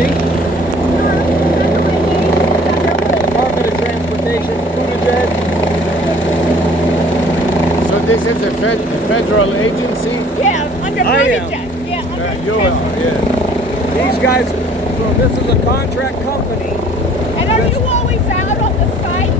Agency. Department of Transportation, So this is a federal agency? Yeah, under Buttigieg. Yeah, under You are, yeah. These guys, so this is a contract company. And are you always out on the site?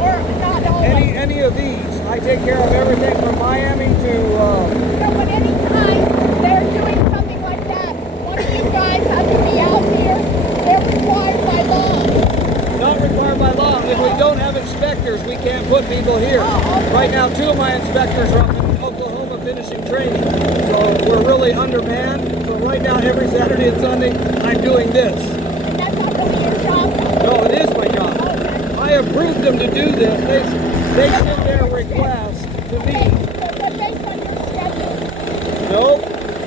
Or not always? Any of these. I take care of everything from Miami to... So at any time they're doing something like that, one of you guys has to be out here. They're required by law. Not required by law. If we don't have inspectors, we can't put people here. Oh, okay. Right now, 2 of my inspectors are up in Oklahoma finishing training. So we're really undermanned. So right now, every Saturday and Sunday, I'm doing this. And that's not really your job. No, it is my job. Okay. I approved them to do this. They sent their request to me. So they're based on your schedule. Nope.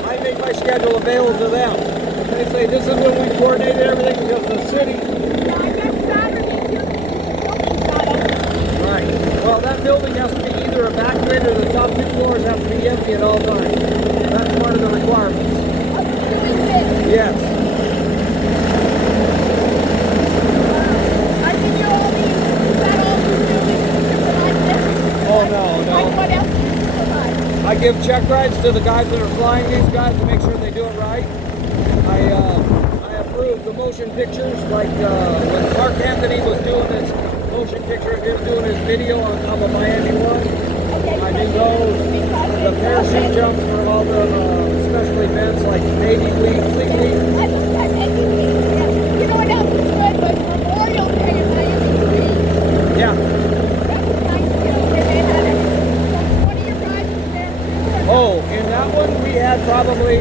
I make my schedule available to them. They say this is when we coordinated everything because the city. Now, I guess Saturday, the building's not open. Right. Well, that building has to be either evacuated or the top 2 floors have to be empty at all times. That's part of the requirements. Yes. I give you all these, is that all you do? Is you supervise this? Oh, no. Like what else do you supervise? I give check rides to the guys that are flying these guys to make sure they do it right. I approve the motion pictures, like when Mark Anthony was doing his motion picture, he was doing his video on top of Miami one. Okay, I so do those. The parachute jumps for all the special events like Navy Week, Fleet Week. I looked at Navy Week. Yeah. You know what else was good was Memorial Day in Miami Beach. Yeah. That was nice too. And they had it. So 20 of your guys was there too. Oh, in that one we had probably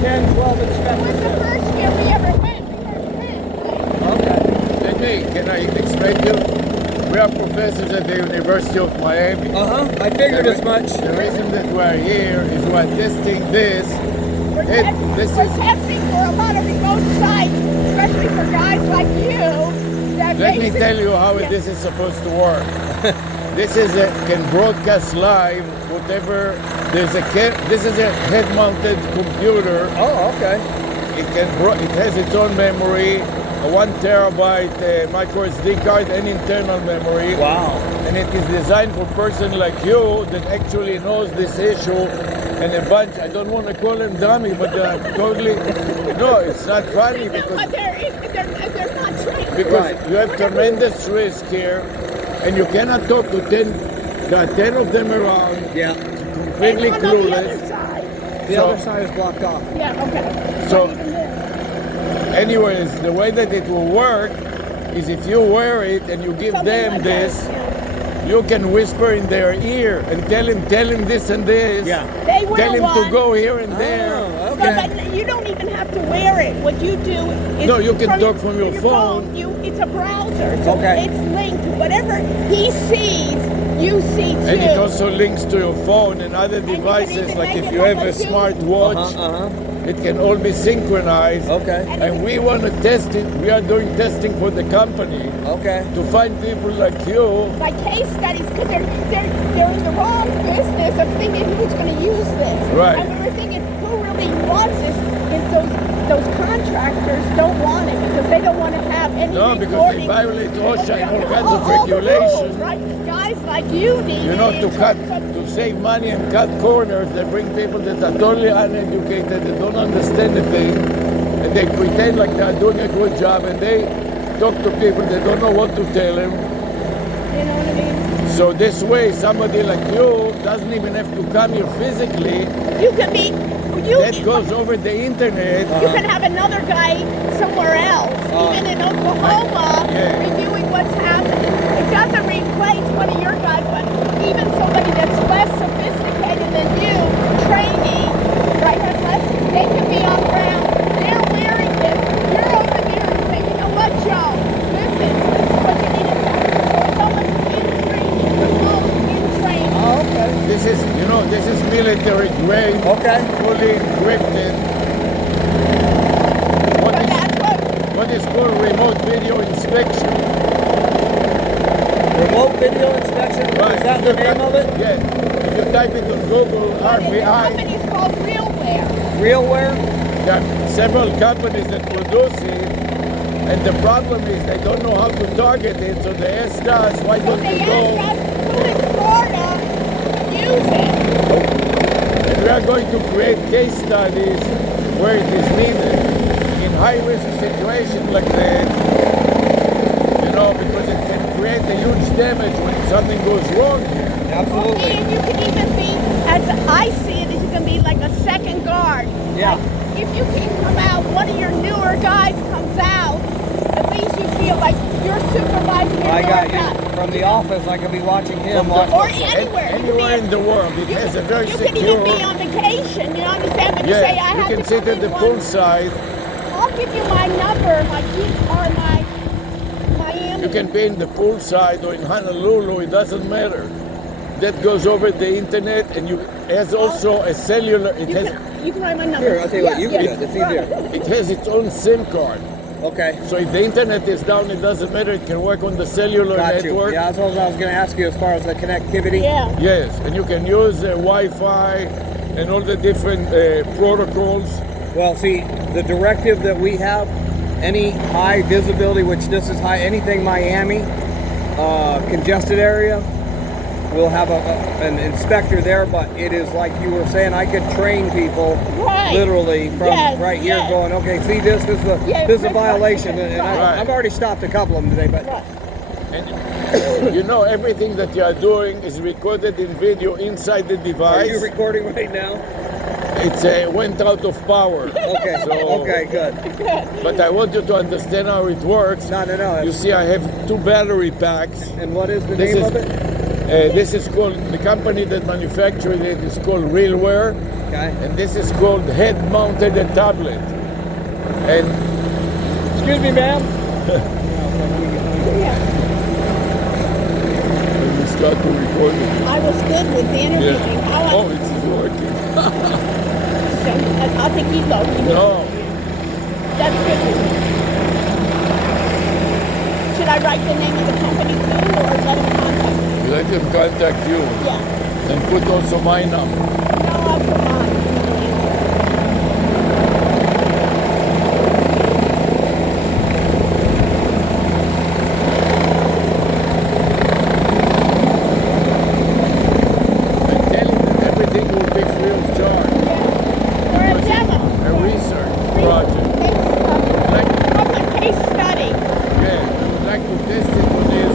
10, 12 It was inspectors the there. first year we ever went. We first went. Okay. Can I explain to you? We are professors at the University of Miami. I figured as much. The reason that we are here is we are testing this. We're This we're is. testing for a lot of remote sites, especially for guys like you. That Let me basic- tell you how Yeah. this is supposed to work. This is can broadcast live whatever. This is a head-mounted computer. Oh, okay. It has its own memory, a 1 terabyte micro SD card, and internal memory. Wow. And it is designed for a person like you that actually knows this issue and a bunch. I don't want to call them dummy, but totally. No, it's not funny But because they're not trained. because you have tremendous risk here, and you cannot talk to 10. There are 10 of them around, Yeah. completely And one on the other clueless. side. The So- other side is blocked off. Yeah, okay. So- Not even this. Anyways, the way that it will work is if you wear it and you give Something them like this, that, yeah. you can whisper in their ear and tell him this and this. Yeah. They wear Tell him one. to go here and there. Oh, No, okay. but you don't even have to wear it. What you do is No, you can talk from your phone. It's a browser. So Okay. it's linked to whatever he sees, you see too. And it also links to your phone and other you can devices, even like make if it you like have a a Zoom. smart watch, it can all be synchronized. Okay. And we want to test it. We are doing testing for the company Okay. to find people like you. By case studies, because they're in the wrong business of thinking who's going to use this. Right. And we were thinking who really wants this is those contractors don't want it because they don't want to have any No, because recording. they violate OSHA and all kinds of All the regulations. rules, right? Guys like you need You know, it to in cut, terms of- to save money and cut corners, they bring people that are totally uneducated, they don't understand the thing, and they pretend like they're doing a good job, and they talk to people, they don't know what to tell them. You know what I mean? So this way, somebody like you doesn't even have to come here physically. You can be, That goes over the internet. you can have another guy somewhere else, even in Oklahoma, Yeah. reviewing what's happening. It doesn't replace one of your guys, but even somebody that's less sophisticated than you, training, right, has less, they can be on ground. They're wearing this. You're over there and say, you know what, Joe, listen, this is what you need to do. So it's almost in training, remote in training. Oh, okay. This is military grade, Okay. fully encrypted. But that's what What is called remote video inspection. Remote video inspection. Is that the name of it? Yeah. If you type it on Google, the RVI, company's called Realware. Realware. got several companies that produce it, and the problem is they don't know how to target it, so they asked us, why So don't they you go? asked us who in Florida use it. And we are going to create case studies where it is needed in high-risk situations like that, you know, because it can create a huge damage when something goes wrong here. Absolutely. And you can even be, as I see it, you can be like a second guard. Yeah. Like, if you can come out, one of your newer guys comes out, at least you feel like you're supervising your I got newer you. guy. From the office, I can be watching him. Or anywhere. You Anywhere can in be, the world, it has a very you secure. can even be on vacation, you know, understand? But you say, I Yes, you have can to sit come at in the one- poolside. I'll give you my number, my Miami. You can be in the poolside or in Honolulu, it doesn't matter. That goes over the internet, and you has also a cellular. It You can write my number. Here, I'll tell you what, you can do it. It's easier. it has its own SIM card. Okay. So if the internet is down, it doesn't matter. It can work on the cellular Got you. network. Yeah, that's what I was going to ask you as far as the connectivity. Yeah. Yes, and you can use Wi-Fi and all the different protocols. Well, see, the directive that we have, any high visibility, which this is high, anything Miami, congested area, we'll have an inspector there, but it is like you were saying, I could train people Right. literally from Yes, right here yes. going, okay, see this is a, Yeah, this is a that's right. violation. And Right. I've already stopped a couple of them today, but Right. And you know, everything that you are doing is recorded in video inside the are device. you recording right now? It's went out of power. Okay, So- okay, good. But I want you to understand how it works. No. You see, I have 2 battery packs. And what is the This name is- of it? This is called, the company that manufactured it is called Realware, Okay. and this is called head-mounted tablet. And Excuse me, ma'am. Yeah. when we start to record it, I was good with the interviewing. How oh, it's working. I think he knows. No, That's good. Should I write the name of the company too, or let him contact me? let him contact you Yeah. and put also my number. No, I'll put mine. And tell him that everything will be free of charge. Yeah. Or a demo. A research project. Case study. Yeah, I'd like to test it with his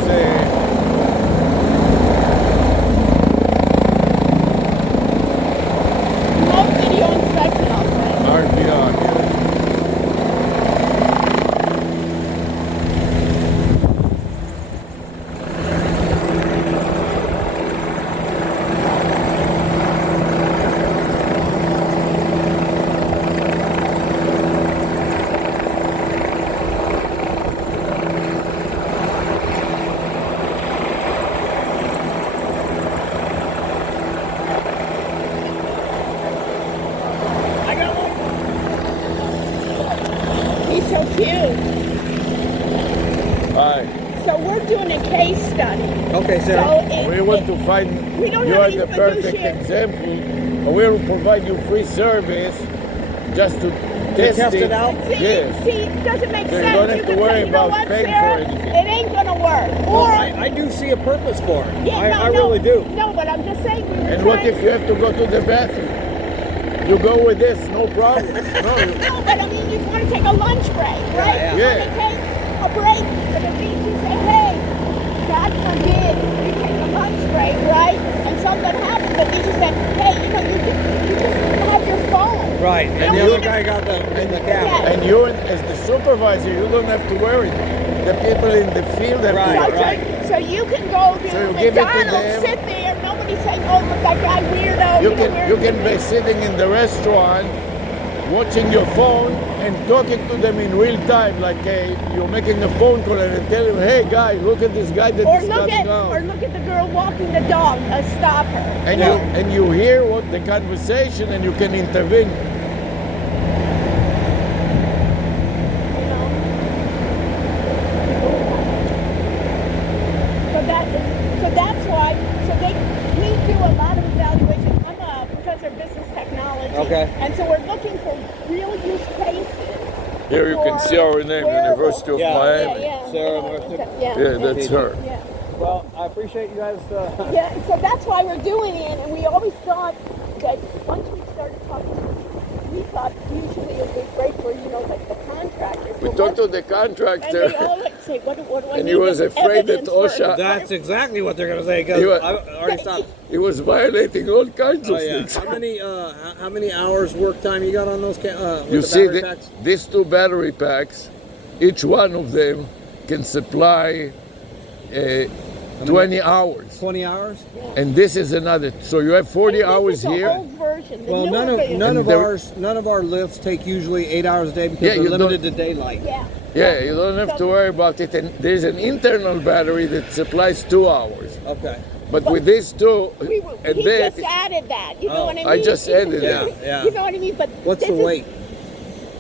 Remote video inspection, I'll say. RVR. Yeah. I got one. He's so cute. Hi. So we're doing a case study. Okay, Sarah. So We want to find We don't you have are any the perfect fiduciary. example. And we will provide you free service just to test it out? Yes. See, it doesn't make So you sense. don't have You to could worry say, you know about what, paying for Sarah? anything. It ain't gonna work. Well, Or I do see a purpose for it. yeah, I no, really do. No, but I'm just saying we were And what trying- if you have to go to the bathroom? You go with this, no problem. No, you- No, but I mean, you want to take a lunch break, right? yeah. You Yeah. want to take a break, but at least you say, hey, God forbid you take a lunch break, right? And something happens, at least you say, hey, you know, you just have your phone. Right. And the other guy got the camera. Yeah. and you, as the supervisor, you don't have to worry. The people in the field have Right, to So, worry. right. so you can go to So you give it to McDonald's, them. sit there, nobody's saying, oh, look, that guy weirdo. You know, can weird. be sitting in the restaurant, watching your phone and talking to them in real time, like you're making a phone call and tell them, hey guy, look at this guy that Or is look coming at, out. or look at the girl walking the dog. Stop her. And you hear what the conversation and you can intervene. You know. So that's why. So we do a lot of evaluation. I'm a professor of business technology. Okay. And so we're looking for real use Here you can see our name, University of Miami. Sarah Mercer. Yeah, that's her. Yeah. Well, I appreciate you guys. Yeah, so that's why we're doing it, and we always thought that once we started talking, we thought usually it would be great for, like the contractors. We But talked to once- the And contractor, they always say, what do I and need he was as afraid that evidence for- OSHA, That's exactly what they're going to say, because You were- I already stopped. he was violating all kinds of Oh, yeah. things. How many hours work time you got on those? With You the see, battery packs? these 2 battery packs, each one of them can supply 20 hours. 20 hours? And this is another. So you have 40 And this hours is the here. old version, the Well, newer version. none And of there- none of our lifts take usually 8 hours a day because Yeah, they're you limited don't- to daylight. Yeah. Yeah, you don't have to worry about it. And there's an internal battery that supplies 2 hours. Okay. But with these 2, and He then just added that. You know Oh, what I mean? I just added Yeah, that. yeah. You know what I mean? But What's the this is- weight?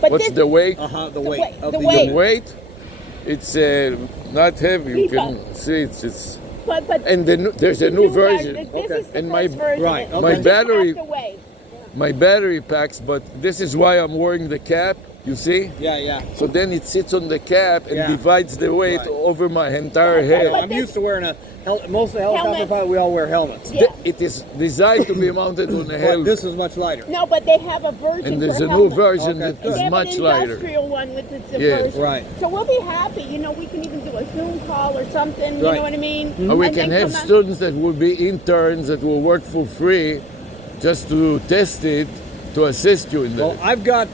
But What's this, the weight? The weight weight- of the the weight. The weight? It's not heavy. You Keep can up. see it's But and there's a new version. This Okay. is the And first version. right, You okay. just battery- have to wait. My battery packs, but this is why I'm wearing the cap. You see? Yeah. So then it sits on the cap and Yeah. divides the weight Right. over my entire But head. I'm used to wearing most of the helicopter Helmet. pilots, we all wear helmets. Yeah. It is designed to be mounted on a But helmet. this is much lighter. No, but they have a version And there's for a new helmets. version Okay, that good. is They have much an lighter. industrial one with the Yeah. version. Right. So we'll be happy. We can even do a Zoom call or something. You Right. know what I mean? Or we And can then have come out- students that will be interns that will work for free just to test it, to assist you in that. Well, I've got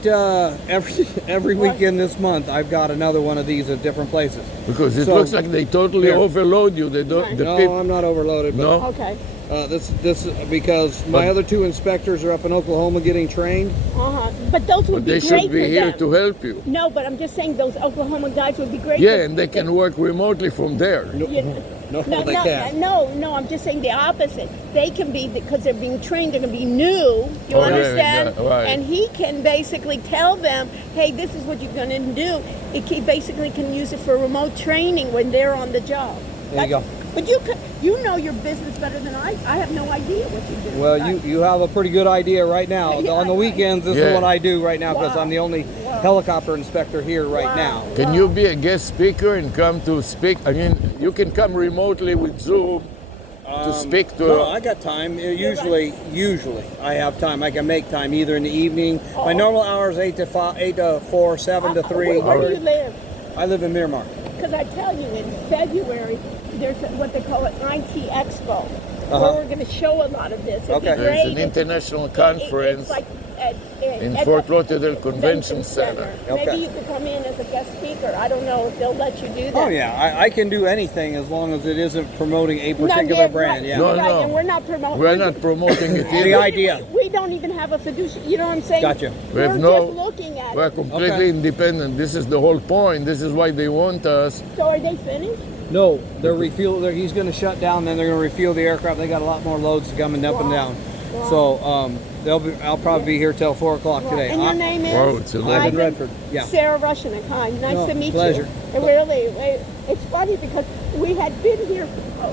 every weekend this month, I've got another one of these at different places. Because it so- looks like they totally Here. overload you. They don't. The No, people. I'm not overloaded. But, No. Okay. this because my But- other 2 inspectors are up in Oklahoma getting trained. But those would But they be great should be for here them. to help you. No, but I'm just saying those Oklahoma guys would be great. Yeah, for- and they can work remotely from there. You know, No, no, they can't. no, I'm just saying the opposite. They can be, because they're being trained, they're going to be new, you Oh, yeah, understand? yeah, right. And he can basically tell them, hey, this is what you're going to do. He basically can use it for remote training when they're on the job. There you go. But you know your business better than I. I have no idea what you do. Well, you have a pretty good idea right now. Yeah, On the I know. weekends, this Yeah. is what I do right now because Wow. I'm the only Wow. helicopter inspector here right Wow. now. Can you be a guest speaker and come to speak? I mean, you can come remotely with Zoom to speak to. No, I got time. Usually I have time. I can make time either in the evening. My normal hours 8 to 5, 8 to 4, 7 to 3. Where do you live? I live in Miramar. Because I tell you, in February, there's what they call an IT Expo, Uh-huh. where we're going to show a lot of this. It'd be Okay. There's great an if- international It's conference like in at Fort the Lauderdale Convention Center. Okay. Maybe you could come in as a guest speaker. I don't know if they'll let you do that. Oh yeah, I can do anything as long as it isn't promoting a No, particular yeah, brand. right, Yeah. No, right, no. and we're not promoting. We're not promoting it The either. idea. We don't even have a fiduciary. You know what I'm saying? Gotcha. We We're have no- just looking at We're it. completely Okay. independent. This is the whole point. This is why they want us. So are they finished? No, they're refuel. He's going to shut down. Then they're going to refuel the aircraft. They got a lot more loads coming up and Wow. down. Wow. So I'll probably be here till 4 o'clock today. And your name is? Wow, it's a I live in Ivan? Redford. Yeah. Sarah Rushinick. Hi, nice No, to meet pleasure. you. It's funny because we had been here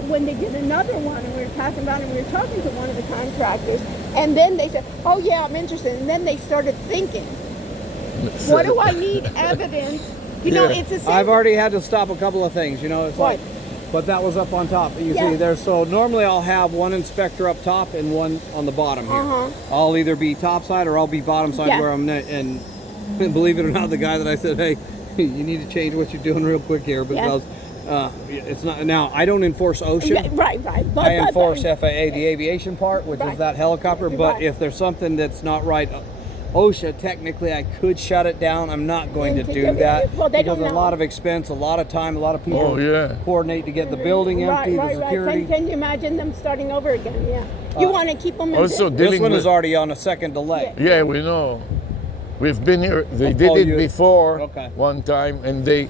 when they did another one, and we were passing around and we were talking to one of the contractors, and then they said, "Oh yeah, I'm interested," and then they started thinking, "What do I need evidence?" You know, Yeah. it's the same. I've already had to stop a couple of things. It's What? like, but that was up on top. You Yeah. see, there's so normally I'll have one inspector up top and one on the bottom here. Uh-huh. I'll either be top side or I'll be bottom side Yeah. where I'm. And believe it or not, the guy that I said, hey, you need to change what you're doing real quick here because it's not. Now I don't enforce OSHA. Yeah, right. But, I enforce FAA, the aviation part, which Right. is that helicopter. But Right. if there's something that's not right, OSHA, technically I could shut it down. I'm not going to And to do give it- that well, they because don't a know. lot of expense, a lot of time, a lot of people Oh, yeah. coordinate to get the building empty, the security. Can you imagine them starting over again? Yeah. You want to keep them in Also, business. This dealing one with. is already on a second delay. Yeah, we know. We've been here. They I'll did call it you. before Okay. one time, and they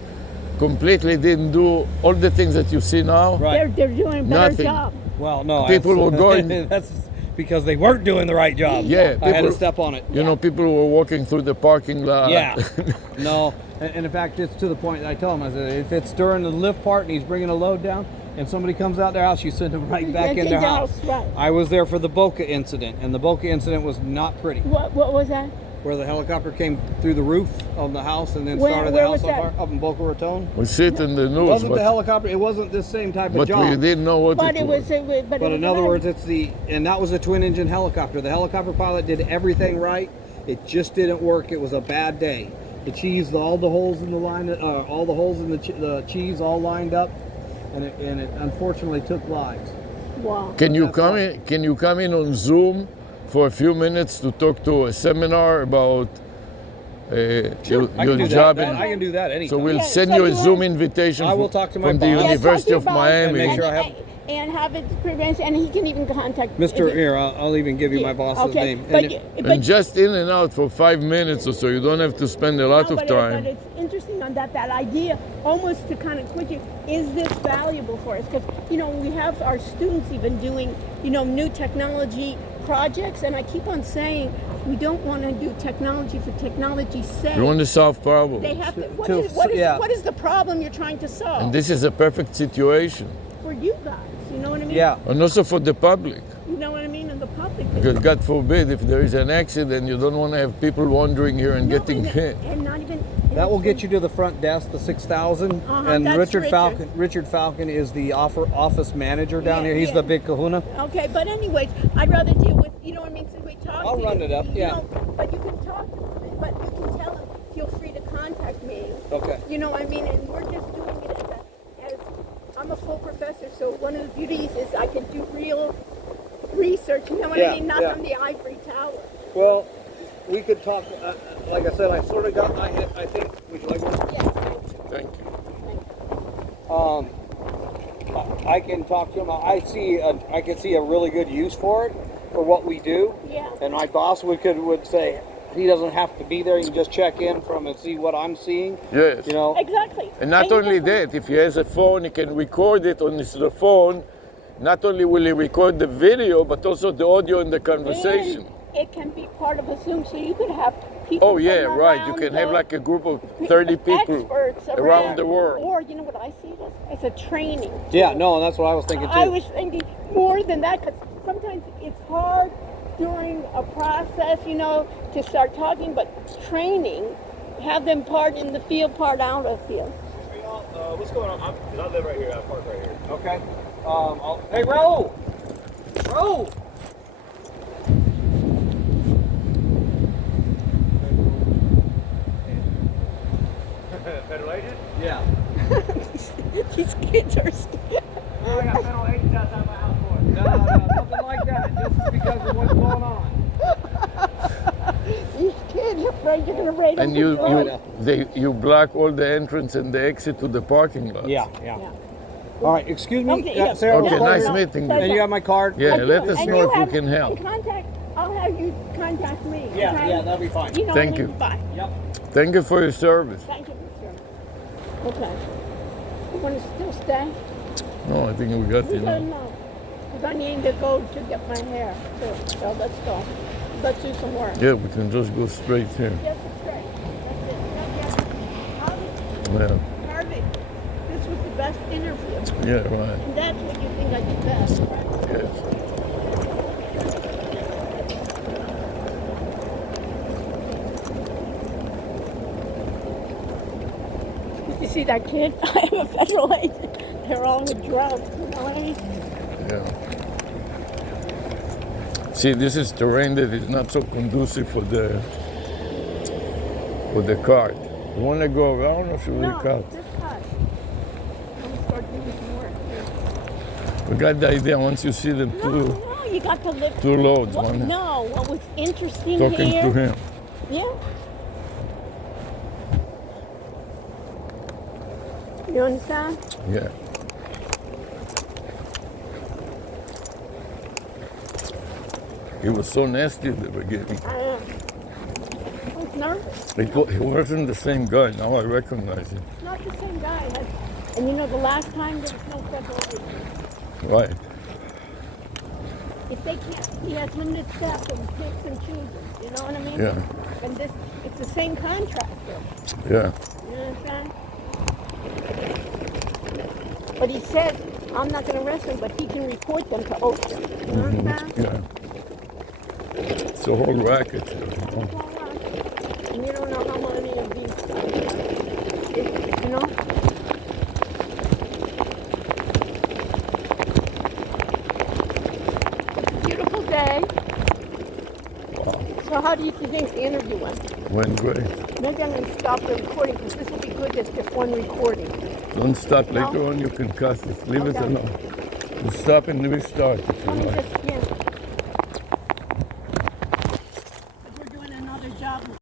completely didn't do all the things that you see now. Right. They're doing a better Nothing. job. Well, no. People were going- That's because they weren't doing the right job. Yeah, I had to people- step on it. You know, people were walking through the parking lot. Yeah. No. And in fact, it's to the point that I tell them, I said, if it's during the lift part and he's bringing a load down and somebody comes out their house, you send them right back in their house. Right. I was there for the Boca incident, and the Boca incident was not pretty. What was that? where the helicopter came through the roof of the house and then started the where house was on that? fire up in Boca Raton? We see it in the It news, wasn't the but, helicopter. It wasn't the same type of but job. we didn't know what But it it was, was. but But in other words, and that was a twin-engine helicopter. The helicopter pilot did everything right. It just didn't work. It was a bad day. The cheese, all the holes in the line, all the holes in the cheese all lined up, and it unfortunately took lives. wow. Can you That's come all. in? Can you come in on Zoom for a few minutes to talk to a seminar about I your can do job? that. I can do that anytime. So we'll Yeah, send so you a you Zoom have- invitation I will talk to my from the boss. University talk of to your boss Miami. and make sure I have- and have it prevention, and he can even contact Mr. if it- Here, I'll even give you my boss's okay, name. But, And you- And but just in and out for 5 minutes or so. You don't have to spend a lot no, of but time. it's interesting on that idea, almost to kind of quit you. Is this valuable for us? Because we have our students even doing new technology projects, and I keep on saying we don't want to do technology for technology's sake. You want to solve problems. They have to. To- yeah. What is the problem you're trying to solve And this is a perfect situation. for you guys? You know what I mean? Yeah. And also for the public. You know what I mean? And the public. Because God forbid, if there is an accident, you don't want to have people wandering here and No, getting hit. and not even. That will get you to the front desk, the 6,000. And that's Richard Richard. Falcon. Richard Falcon is the office manager down Yeah, here. He's yeah. the big kahuna. Okay, but anyways, I'd rather deal with, you know what I mean, since we talked. I'll to run you, it up, you yeah. know, but you can talk, but you can tell him, feel free to contact me. Okay. You know what I mean? And we're just doing it as I'm a full professor, so one of the beauties is I can do real research, you know what Yeah, I mean? Not yeah. from the ivory tower. Well, we could talk. Like I said, I sort of got. I think. Would you like one? Yes. Thank you. I can talk to him. I can see a really good use for it, for what we do. Yeah. And my boss would say he doesn't have to be there. He can just check in from and see what I'm seeing. Yes. You know. Exactly. And not you only just- that, if he has a phone, he can record it on his phone. Not only will he record the video, but also the audio and the conversation. And it can be part of a Zoom, so you could have people. Oh yeah, from right. You around can have the- like a group of 30 people experts around the world. Or you know what I see this as a training. Yeah. No, that's what I was thinking too. I was thinking more than that because sometimes it's hard during a process, to start talking, but training, have them part in the field, part out of field. What's going on? I live right here. I park right here. Okay. Hey, Raul. Raul. Federal agent? Yeah. These kids are scared. I got federal agents outside my house for it. No, nothing like that. Just because of what's going on. These kids are afraid you're going to raid them. And for you block all the entrance and the exit to the parking lot. Yeah. Yeah. All right. Excuse me. Okay, yeah. Sarah. Okay, No, nice no. meeting you. And you have my card. Yeah, I do. let us And know you if we have- can help. I'll have you contact me. Yeah, okay? yeah, that'll be fine. You know Thank what I mean? you. Bye. Yep. Thank you for your service. Thank you, sir. Okay. You want to still stay? No, I think we got We gotta enough. know. Because I need to go to get my hair too. So let's go. Let's do some work. Yeah, we can just go straight here. Yes, it's great. That's it. Harvey, Yeah, Harvey, this was the best interview. yeah, right. And that's what you think I did best, right? Yes. You see that kid? I am a federal agent. They're all with drugs, you know what I mean? Yeah. See, this is terrain that is not so conducive for the cart. You want to go around or should we No, cut? just cut. I'm gonna start doing some work. We got the idea once you see them No, you got to live. two loads. What, One no, what was interesting talking here? to him. Yeah. You understand? Yeah. He was so nasty at the beginning. I am. I was nervous. He wasn't the same guy. Now I recognize him. It's not the same guy. And the last time there was no federal agent. Right. If they can't, he has limited staff, so he picks and chooses. You know what I mean? Yeah. And it's the same contractor. Yeah. You understand? But he says, I'm not going to arrest him, but he can report them to OSHA. You understand? Yeah. It's a whole racket here. You know? That's all right. And you don't know how many of these, you know? It's a beautiful day. So how do you think the interview went? Went great. Maybe I'm going to stop the recording because this will be good as just one recording. Don't stop. No. Later on you can cuss it. Leave it Okay. alone. You stop and restart if you Let me like. just,